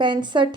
65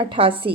88।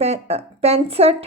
65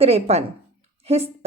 53,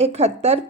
71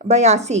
82,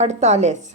48,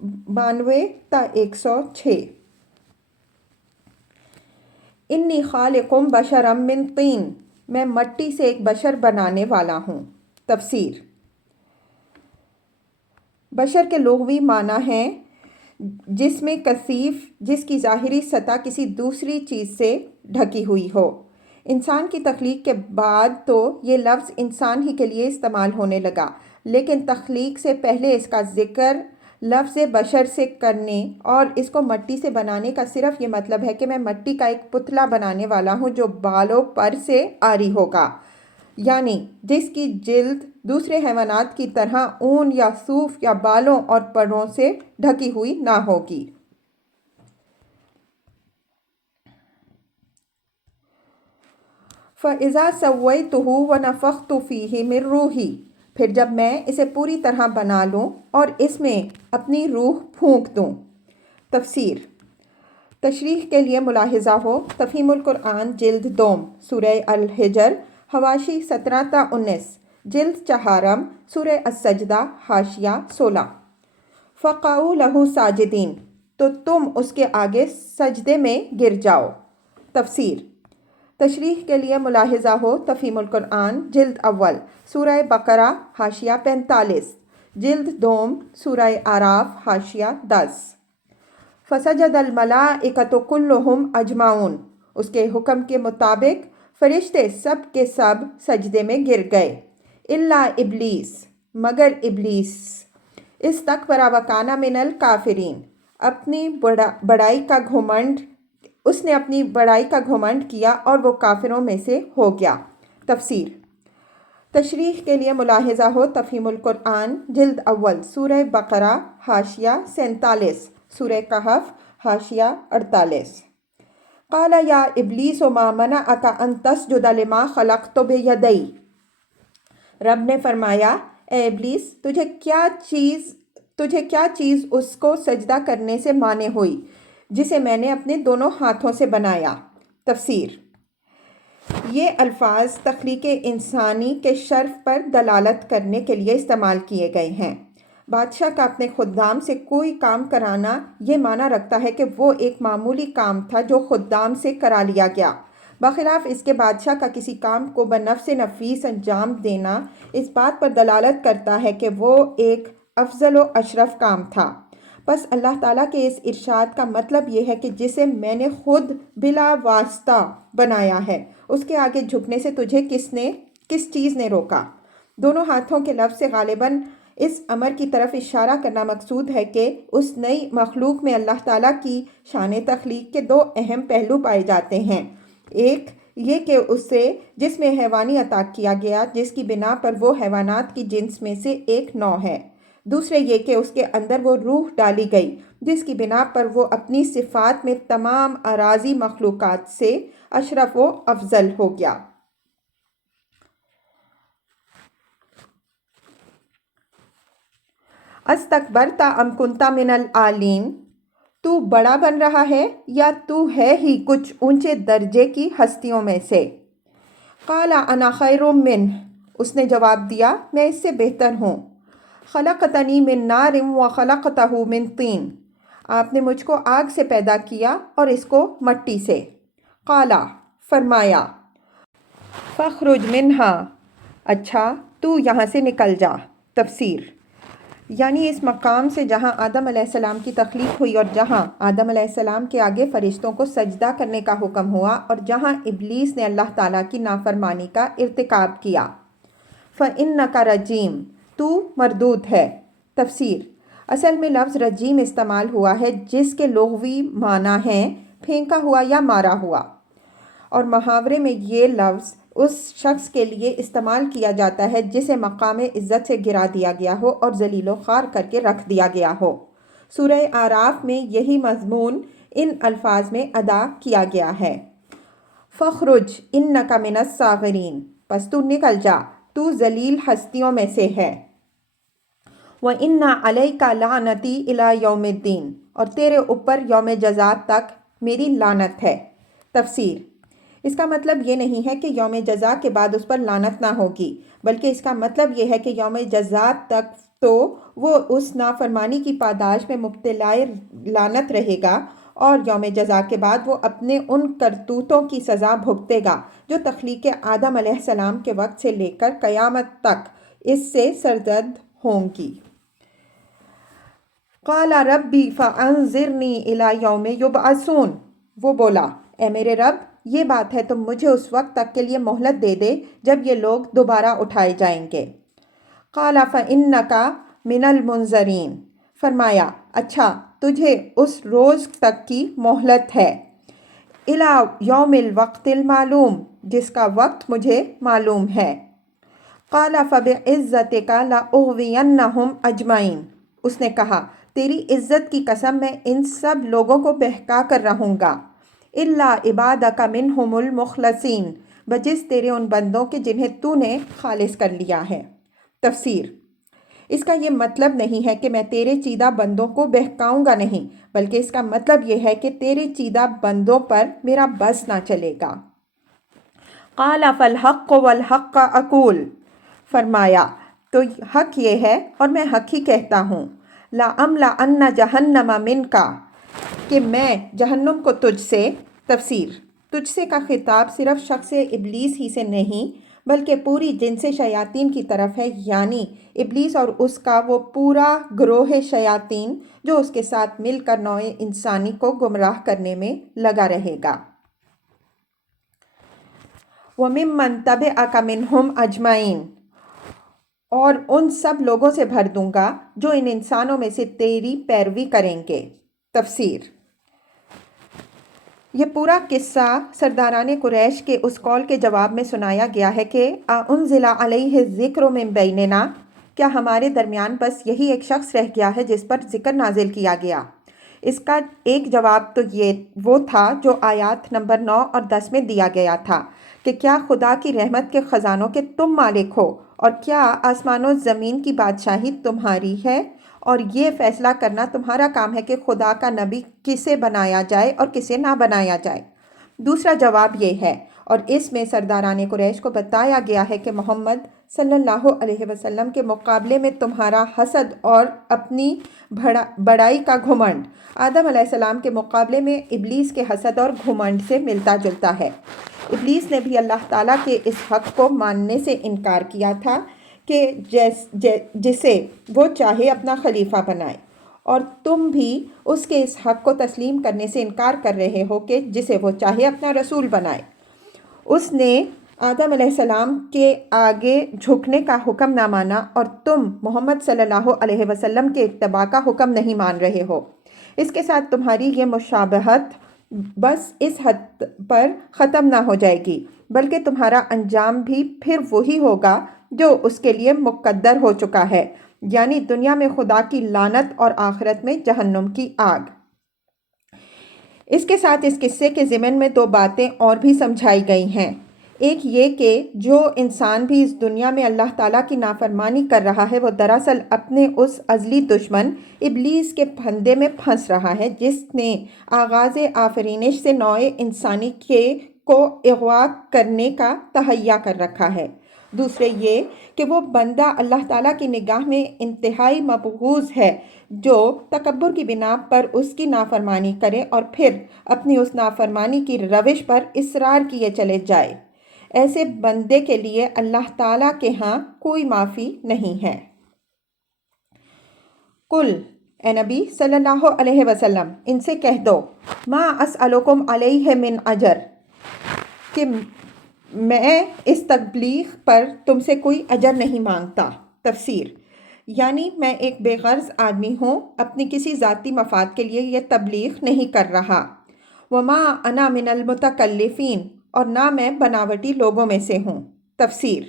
92 تا 106۔ انی خالقم بشرم من طین، میں مٹی سے ایک بشر بنانے والا ہوں۔ تفسیر۔ بشر کے لغوی معنی ہیں جس میں کثیف، جس کی ظاہری سطح کسی دوسری چیز سے ڈھکی ہوئی ہو۔ انسان کی تخلیق کے بعد تو یہ لفظ انسان ہی کے لیے استعمال ہونے لگا، لیکن تخلیق سے پہلے اس کا ذکر لفظ بشر سے کرنے اور اس کو مٹی سے بنانے کا صرف یہ مطلب ہے کہ میں مٹی کا ایک پتلا بنانے والا ہوں جو بالوں پر سے عاری ہوگا، یعنی جس کی جلد دوسرے حیوانات کی طرح اون یا صوف یا بالوں اور پروں سے ڈھکی ہوئی نہ ہوگی۔ فَإِذَا سَوَّيْتُهُ وَنَفَخْتُ فِيهِ مِن رُوحِي، پھر جب میں اسے پوری طرح بنا لوں اور اس میں اپنی روح پھونک دوں۔ تفسیر۔ تشریح کے لیے ملاحظہ ہو، تفہیم القرآن جلد دوم سورہ الحجر حواشی 17 تا 19، جلد چہارم سورہ السجدہ حاشیہ 16۔ فَقَعُوا لَهُ ساجدین، تو تم اس کے آگے سجدے میں گر جاؤ۔ تفسیر۔ تشریح کے لیے ملاحظہ ہو، تفہیم القرآن جلد اول سورہ بقرہ حاشیہ 45، جلد دوم سورہ اعراف حاشیہ 10۔ فَسَجَدَ الْمَلَائِكَةُ كُلُّهُمْ أَجْمَعُونَ، اس کے حکم کے مطابق فرشتے سب کے سب سجدے میں گر گئے، الا ابلیس، مگر ابلیس، استکبر وکان من الکافرین، اپنی بڑائی کا گھمنڈ، اس نے اپنی بڑائی کا گھمنڈ کیا اور وہ کافروں میں سے ہو گیا۔ تفسیر۔ تشریح کے لیے ملاحظہ ہو، تفہیم القرآن جلد اول سورہ بقرہ حاشیہ 47، سورہ کہف حاشیہ 48۔ قال یا ابلیس ما منعک ان تسجد لما خلقت بیدی، رب نے فرمایا اے ابلیس تجھے کیا چیز اس کو سجدہ کرنے سے مانع ہوئی جسے میں نے اپنے دونوں ہاتھوں سے بنایا۔ تفسیر۔ یہ الفاظ تخلیق انسانی کے شرف پر دلالت کرنے کے لیے استعمال کیے گئے ہیں۔ بادشاہ کا اپنے خدام سے کوئی کام کرانا یہ معنی رکھتا ہے کہ وہ ایک معمولی کام تھا جو خدام سے کرا لیا گیا، بخلاف اس کے بادشاہ کا کسی کام کو بنفس نفیس انجام دینا اس بات پر دلالت کرتا ہے کہ وہ ایک افضل و اشرف کام تھا۔ بس اللہ تعالیٰ کے اس ارشاد کا مطلب یہ ہے کہ جسے میں نے خود بلا واسطہ بنایا ہے، اس کے آگے جھکنے سے تجھے کس چیز نے روکا؟ دونوں ہاتھوں کے لفظ سے غالباً اس امر کی طرف اشارہ کرنا مقصود ہے کہ اس نئی مخلوق میں اللہ تعالیٰ کی شان تخلیق کے دو اہم پہلو پائے جاتے ہیں، ایک یہ کہ اسے جسم حیوانی عطا کیا گیا جس کی بنا پر وہ حیوانات کی جنس میں سے ایک نوع ہے، دوسرے یہ کہ اس کے اندر وہ روح ڈالی گئی جس کی بنا پر وہ اپنی صفات میں تمام اراضی مخلوقات سے اشرف و افضل ہو گیا۔ استکبرت ام کنت من العالین، تو بڑا بن رہا ہے یا تو ہے ہی کچھ اونچے درجے کی ہستیوں میں سے؟ قال انا خیر منہ، اس نے جواب دیا میں اس سے بہتر ہوں۔ خلقتنی من نار وخلقتہ من طین، آپ نے مجھ کو آگ سے پیدا کیا اور اس کو مٹی سے۔ قال، فرمایا، فاخرج منہا، اچھا تو یہاں سے نکل جا۔ تفسیر۔ یعنی اس مقام سے جہاں آدم علیہ السلام کی تخلیق ہوئی اور جہاں آدم علیہ السلام کے آگے فرشتوں کو سجدہ کرنے کا حکم ہوا اور جہاں ابلیس نے اللہ تعالیٰ کی نافرمانی کا ارتکاب کیا۔ فَإِنَّكَ رَجِيمٌ، تو مردود ہے۔ تفسیر۔ اصل میں لفظ رجیم استعمال ہوا ہے جس کے لغوی معنی ہیں پھینکا ہوا یا مارا ہوا، اور محاورے میں یہ لفظ اس شخص کے لیے استعمال کیا جاتا ہے جسے مقام عزت سے گرا دیا گیا ہو اور ذلیل و خوار کر کے رکھ دیا گیا ہو۔ سورہ اعراف میں یہی مضمون ان الفاظ میں ادا کیا گیا ہے۔ فَاخْرُجْ إِنَّكَ مِنَ الصَّاغِرِينَ، پس تو نکل جا، تو ذلیل ہستیوں میں سے ہے۔ وَإِنَّ عَلَيْكَ لَعْنَتِي إِلَى يَوْمِ الدِّينِ، اور تیرے اوپر یوم جزا تک میری لعنت ہے۔ تفسیر۔ اس کا مطلب یہ نہیں ہے کہ یوم جزا کے بعد اس پر لعنت نہ ہوگی، بلکہ اس کا مطلب یہ ہے کہ یوم جزا تک تو وہ اس نافرمانی کی پاداش میں مبتلا لعنت رہے گا اور یوم جزا کے بعد وہ اپنے ان کرتوتوں کی سزا بھگتے گا جو تخلیق آدم علیہ السلام کے وقت سے لے کر قیامت تک اس سے سرزد ہوں گی۔ قال ربی فانظرنی الی یوم یبعثون، وہ بولا اے میرے رب یہ بات ہے تم مجھے اس وقت تک کے لیے مہلت دے دے جب یہ لوگ دوبارہ اٹھائے جائیں گے۔ قال فإنک من المنظرین، فرمایا اچھا تجھے اس روز تک کی مہلت ہے، الی یوم الوقت المعلوم، جس کا وقت مجھے معلوم ہے۔ قال فبعزتک لأغوینہم اجمعین، اس نے کہا تیری عزت کی قسم میں ان سب لوگوں کو بہکا کر رہوں گا، الا عبادک منہم المخلصین، بجز تیرے ان بندوں کے جنہیں تو نے خالص کر لیا ہے۔ تفسیر، اس کا یہ مطلب نہیں ہے کہ میں تیرے چیدہ بندوں کو بہکاؤں گا نہیں، بلکہ اس کا مطلب یہ ہے کہ تیرے چیدہ بندوں پر میرا بس نہ چلے گا۔ قال فالحق والحق اقول، فرمایا تو حق یہ ہے اور میں حق ہی کہتا ہوں، لأملأن جہنم منک، کہ میں جہنم کو تجھ سے، تفسیر، تجھ سے کا خطاب صرف شخص ابلیس ہی سے نہیں بلکہ پوری جنس شیاطین کی طرف ہے، یعنی ابلیس اور اس کا وہ پورا گروہ شیاطین جو اس کے ساتھ مل کر نوع انسانی کو گمراہ کرنے میں لگا رہے گا۔ وَمِمَّن تَبِعَكَ مِنْهُمْ أَجْمَعِينَ، اور ان سب لوگوں سے بھر دوں گا جو ان انسانوں میں سے تیری پیروی کریں گے۔ تفسیر، یہ پورا قصہ سرداران قریش کے اس قول کے جواب میں سنایا گیا ہے کہ اَأُنزِلَ عَلَيْهِ الذِّكْرُ مِن بَيْنِنَا، کیا ہمارے درمیان بس یہی ایک شخص رہ گیا ہے جس پر ذکر نازل کیا گیا؟ اس کا ایک جواب تو وہ تھا جو آیات نمبر 9 اور 10 میں دیا گیا تھا کہ کیا خدا کی رحمت کے خزانوں کے تم مالک ہو اور کیا آسمان و زمین کی بادشاہی تمہاری ہے اور یہ فیصلہ کرنا تمہارا کام ہے کہ خدا کا نبی کسے بنایا جائے اور کسے نہ بنایا جائے۔ دوسرا جواب یہ ہے، اور اس میں سرداران قریش کو بتایا گیا ہے کہ محمد صلی اللہ علیہ وسلم کے مقابلے میں تمہارا حسد اور اپنی بڑائی کا گھمنڈ آدم علیہ السلام کے مقابلے میں ابلیس کے حسد اور گھمنڈ سے ملتا جلتا ہے۔ ابلیس نے بھی اللہ تعالیٰ کے اس حق کو ماننے سے انکار کیا تھا کہ جسے وہ چاہے اپنا خلیفہ بنائے، اور تم بھی اس کے اس حق کو تسلیم کرنے سے انکار کر رہے ہو کہ جسے وہ چاہے اپنا رسول بنائے۔ اس نے آدم علیہ السلام کے آگے جھکنے کا حکم نہ مانا اور تم محمد صلی اللہ علیہ وسلم کے اتباع کا حکم نہیں مان رہے ہو۔ اس کے ساتھ تمہاری یہ مشابہت بس اس حد پر ختم نہ ہو جائے گی بلکہ تمہارا انجام بھی پھر وہی ہوگا جو اس کے لیے مقدر ہو چکا ہے، یعنی دنیا میں خدا کی لعنت اور آخرت میں جہنم کی آگ۔ اس کے ساتھ اس قصے کے ضمن میں 2 باتیں اور بھی سمجھائی گئی ہیں۔ ایک یہ کہ جو انسان بھی اس دنیا میں اللہ تعالیٰ کی نافرمانی کر رہا ہے وہ دراصل اپنے اس ازلی دشمن ابلیس کے پھندے میں پھنس رہا ہے جس نے آغاز آفرینش سے نوع انسانی کو اغوا کرنے کا تہیا کر رکھا ہے۔ دوسرے یہ کہ وہ بندہ اللہ تعالیٰ کی نگاہ میں انتہائی مبغوض ہے جو تکبر کی بنا پر اس کی نافرمانی کرے اور پھر اپنی اس نافرمانی کی روش پر اصرار کیے چلے جائے۔ ایسے بندے کے لیے اللہ تعالیٰ کے ہاں کوئی معافی نہیں ہے۔ قل، اے نبی صلی اللہ علیہ وسلم، ان سے کہہ دو، ما اسألکم علیہ من اجر، کہ میں اس تبلیغ پر تم سے کوئی اجر نہیں مانگتا۔ تفسیر، یعنی میں ایک بے غرض آدمی ہوں، اپنی کسی ذاتی مفاد کے لیے یہ تبلیغ نہیں کر رہا۔ وما انا من المتکلفین، اور نہ میں بناوٹی لوگوں میں سے ہوں۔ تفسیر،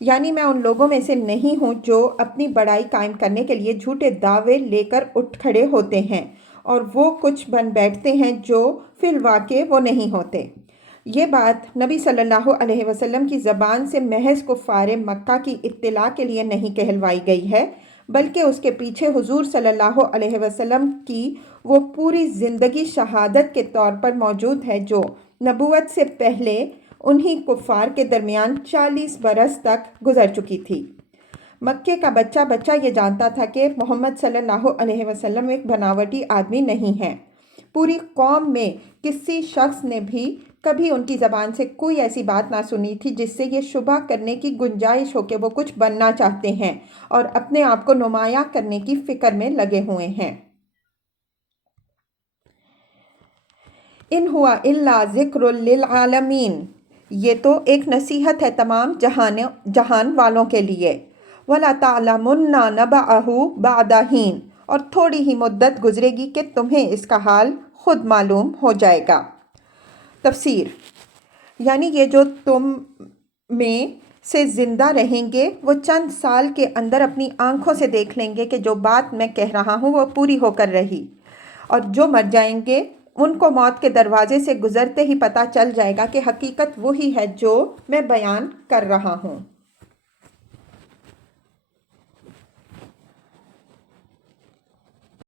یعنی میں ان لوگوں میں سے نہیں ہوں جو اپنی بڑائی قائم کرنے کے لیے جھوٹے دعوے لے کر اٹھ کھڑے ہوتے ہیں اور وہ کچھ بن بیٹھتے ہیں جو فی الواقع وہ نہیں ہوتے۔ یہ بات نبی صلی اللہ علیہ وسلم کی زبان سے محض کفار مکہ کی اطلاع کے لیے نہیں کہلوائی گئی ہے بلکہ اس کے پیچھے حضور صلی اللہ علیہ وسلم کی وہ پوری زندگی شہادت کے طور پر موجود ہے جو نبوت سے پہلے انہی کفار کے درمیان 40 برس تک گزر چکی تھی۔ مکے کا بچہ بچہ یہ جانتا تھا کہ محمد صلی اللہ علیہ وسلم ایک بناوٹی آدمی نہیں ہیں۔ پوری قوم میں کسی شخص نے بھی کبھی ان کی زبان سے کوئی ایسی بات نہ سنی تھی جس سے یہ شبہ کرنے کی گنجائش ہو کہ وہ کچھ بننا چاہتے ہیں اور اپنے آپ کو نمایاں کرنے کی فکر میں لگے ہوئے ہیں۔ ان ہوا الا ذکر للعالمین، یہ تو ایک نصیحت ہے تمام جہان والوں کے لیے۔ وَلَتَعْلَمُنَّ نَبَأَهُ بَعْدَ حِینٍ، اور تھوڑی ہی مدت گزرے گی کہ تمہیں اس کا حال خود معلوم ہو جائے گا۔ تفسیر، یعنی یہ جو تم میں سے زندہ رہیں گے وہ چند سال کے اندر اپنی آنکھوں سے دیکھ لیں گے کہ جو بات میں کہہ رہا ہوں وہ پوری ہو کر رہی، اور جو مر جائیں گے ان کو موت کے دروازے سے گزرتے ہی پتہ چل جائے گا کہ حقیقت وہی ہے جو میں بیان کر رہا ہوں۔